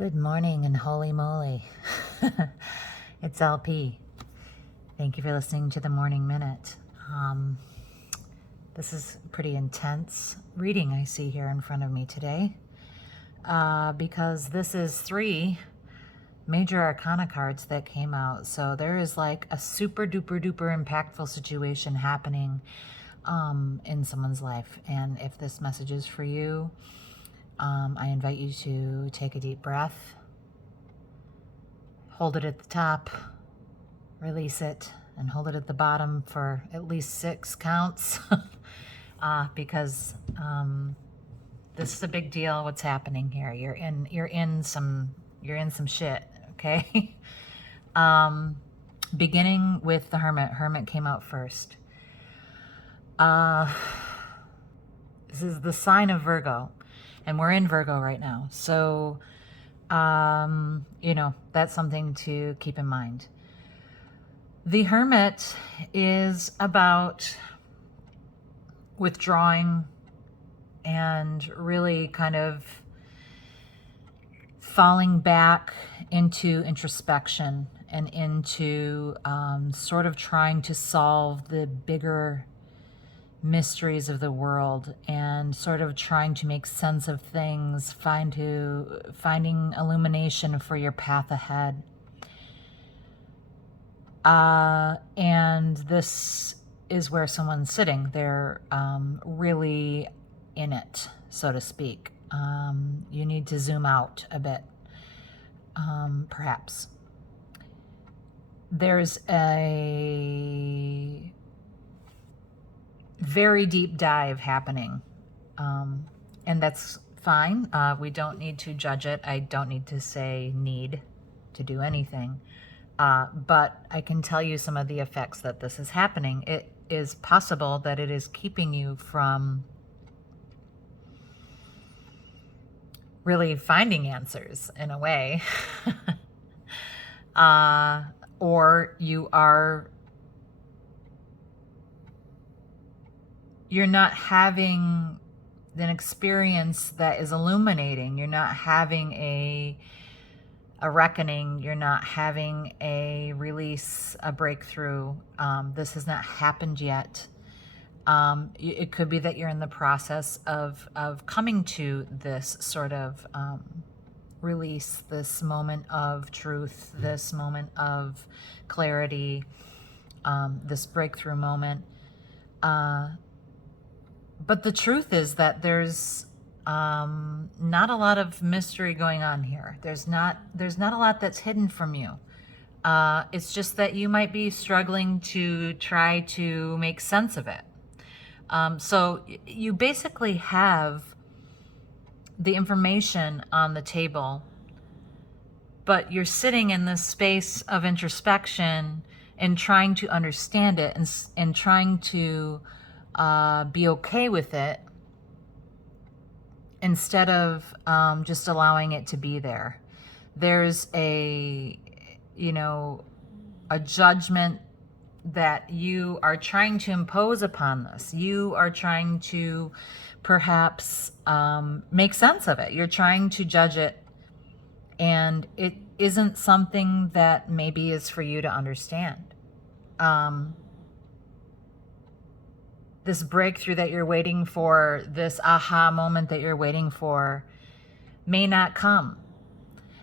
Good morning and holy moly. It's LP. Thank you for listening to the Morning Minute. This is pretty intense reading I see here in front of me today because this is 3 major arcana cards that came out. So there is like a super duper duper impactful situation happening in someone's life. And if this message is for you, I invite you to take a deep breath, hold it at the top, release it, and hold it at the bottom for at least 6 counts because this is a big deal. What's happening here? You're in some shit. Okay. Beginning with the Hermit. Hermit came out first. This is the sign of Virgo, and we're in Virgo right now. So, that's something to keep in mind. The Hermit is about withdrawing and really kind of falling back into introspection and into sort of trying to solve the bigger mysteries of the world and sort of trying to make sense of things, finding illumination for your path ahead. And this is where someone's sitting. They're really in it, so to speak. You need to zoom out a bit, perhaps. There's a very deep dive happening, and that's fine. We don't need to judge it. I don't need to say need to do anything. But I can tell you some of the effects that this is happening. It is possible that it is keeping you from really finding answers in a way. Or you're not having an experience that is illuminating. You're not having a reckoning. You're not having a release, a breakthrough. This has not happened yet. It could be that you're in the process of coming to this sort of release, this moment of truth, this moment of clarity, this breakthrough moment. But the truth is that there's not a lot of mystery going on here. There's not a lot that's hidden from you. It's just that you might be struggling to try to make sense of it. So you basically have the information on the table, but you're sitting in this space of introspection and trying to understand it and trying to be okay with it instead of just allowing it to be there. There's a judgment that you are trying to impose upon this. You are trying to perhaps make sense of it. You're trying to judge it, and it isn't something that maybe is for you to understand. This breakthrough that you're waiting for, this aha moment that you're waiting for, may not come.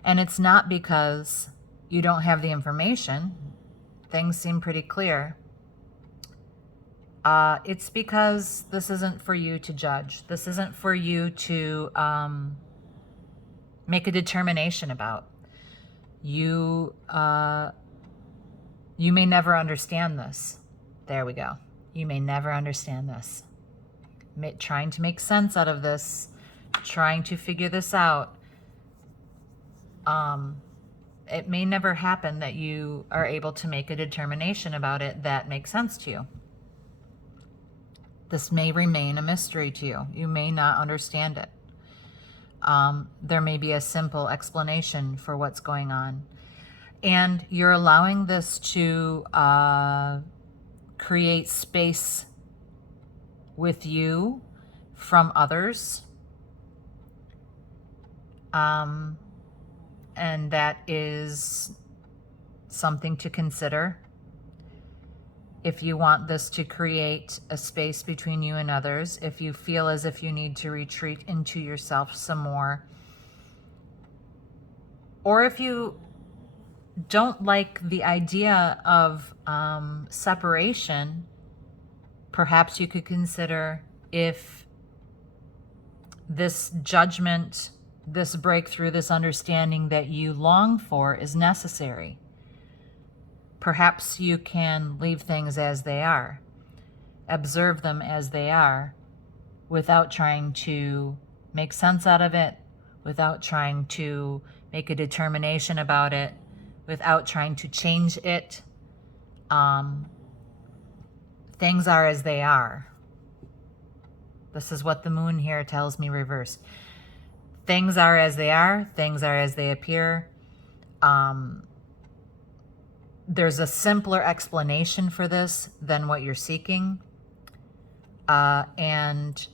And it's not because you don't have the information. Things seem pretty clear. It's because this isn't for you to judge. This isn't for you to make a determination about. You may never understand this. There we go. You may never understand this. Trying to make sense out of this, trying to figure this out. It may never happen that you are able to make a determination about it that makes sense to you. This may remain a mystery to you. You may not understand it. There may be a simple explanation for what's going on. And you're allowing this to create space with you from others. and that is something to consider. If you want this to create a space between you and others, if you feel as if you need to retreat into yourself some more, or if you don't like the idea of separation, perhaps you could consider if this judgment, this breakthrough, this understanding that you long for is necessary. Perhaps you can leave things as they are, observe them as they are, without trying to make sense out of it, without trying to make a determination about it, without trying to change it. Things are as they are. This is what the moon here tells me reversed. Things are as they are. Things are as they appear. There's a simpler explanation for this than what you're seeking. And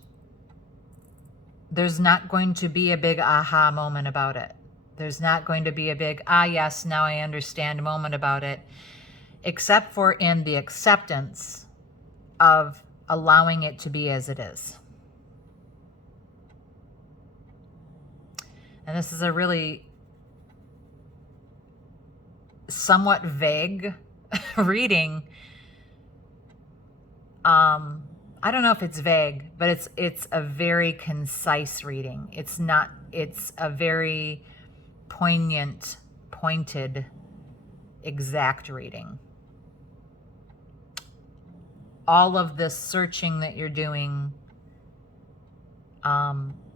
there's not going to be a big aha moment about it. There's not going to be a big, yes, now I understand moment about it, except for in the acceptance of allowing it to be as it is. And this is a really somewhat vague reading. I don't know if it's vague, but it's a very concise reading. It's a very poignant, pointed, exact reading. All of this searching that you're doing,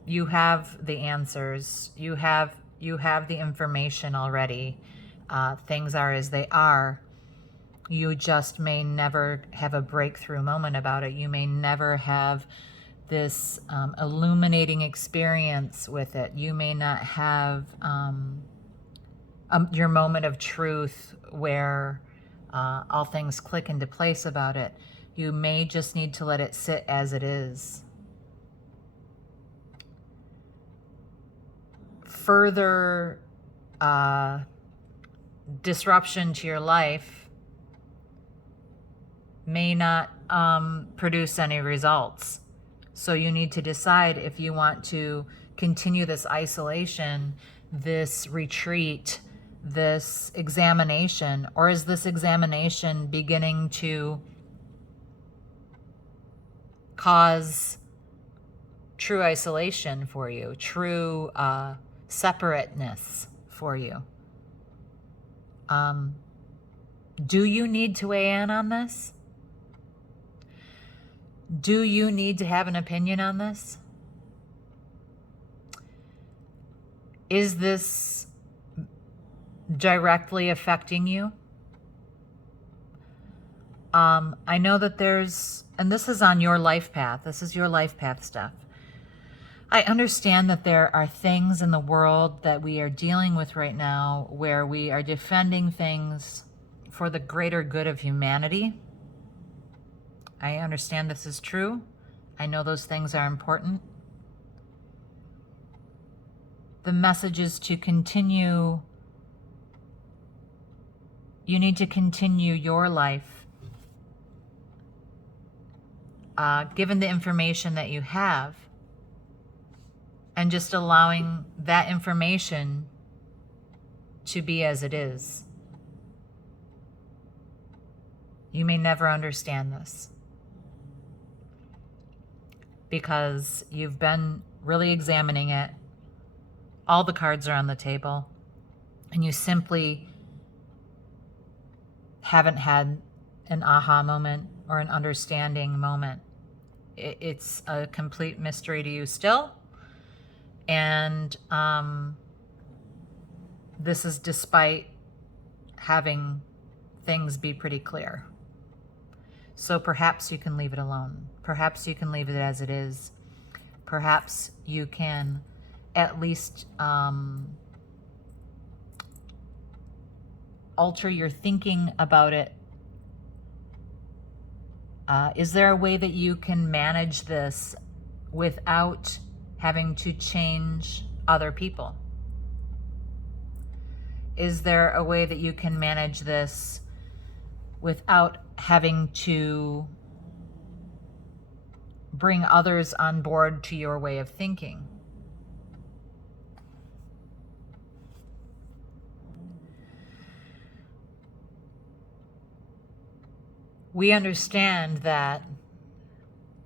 you have the answers. You have the information already. Things are as they are. You just may never have a breakthrough moment about it. You may never have this illuminating experience with it. You may not have your moment of truth where all things click into place about it. You may just need to let it sit as it is. Further disruption to your life may not produce any results. So you need to decide if you want to continue this isolation, this retreat, this examination, or is this examination beginning to cause true isolation for you, true separateness for you? Do you need to weigh in on this? Do you need to have an opinion on this? Is this directly affecting you? I know that and this is on your life path. This is your life path stuff. I understand that there are things in the world that we are dealing with right now where we are defending things for the greater good of humanity. I understand this is true. I know those things are important. The message is to continue. You need to continue your life, given the information that you have, and just allowing that information to be as it is. You may never understand this because you've been really examining it. All the cards are on the table, and you simply haven't had an aha moment or an understanding moment. It's a complete mystery to you still. And this is despite having things be pretty clear. So perhaps you can leave it alone. Perhaps you can leave it as it is. Perhaps you can at least alter your thinking about it. Is there a way that you can manage this without having to change other people? Is there a way that you can manage this without having to bring others on board to your way of thinking? We understand that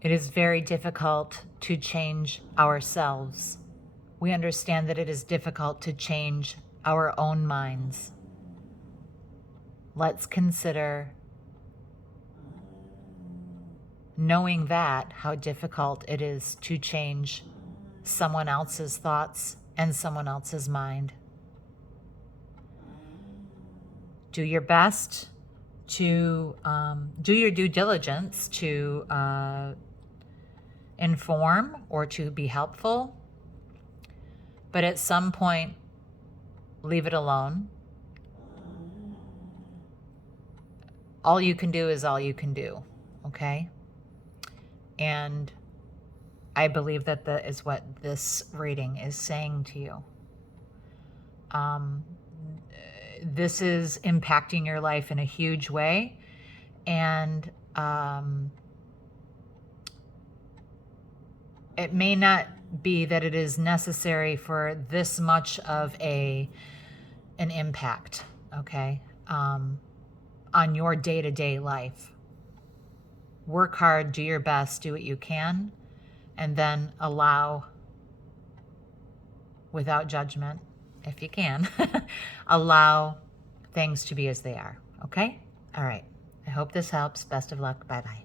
it is very difficult to change ourselves. We understand that it is difficult to change our own minds. Let's consider, knowing that, how difficult it is to change someone else's thoughts and someone else's mind. Do your best to do your due diligence to inform or to be helpful, but at some point, leave it alone. All you can do is all you can do, okay? And I believe that that is what this reading is saying to you. This is impacting your life in a huge way, and it may not be that it is necessary for this much of an impact, okay, on your day-to-day life. Work hard, do your best, do what you can, and then allow, without judgment, if you can, allow things to be as they are, okay? All right. I hope this helps. Best of luck. Bye-bye.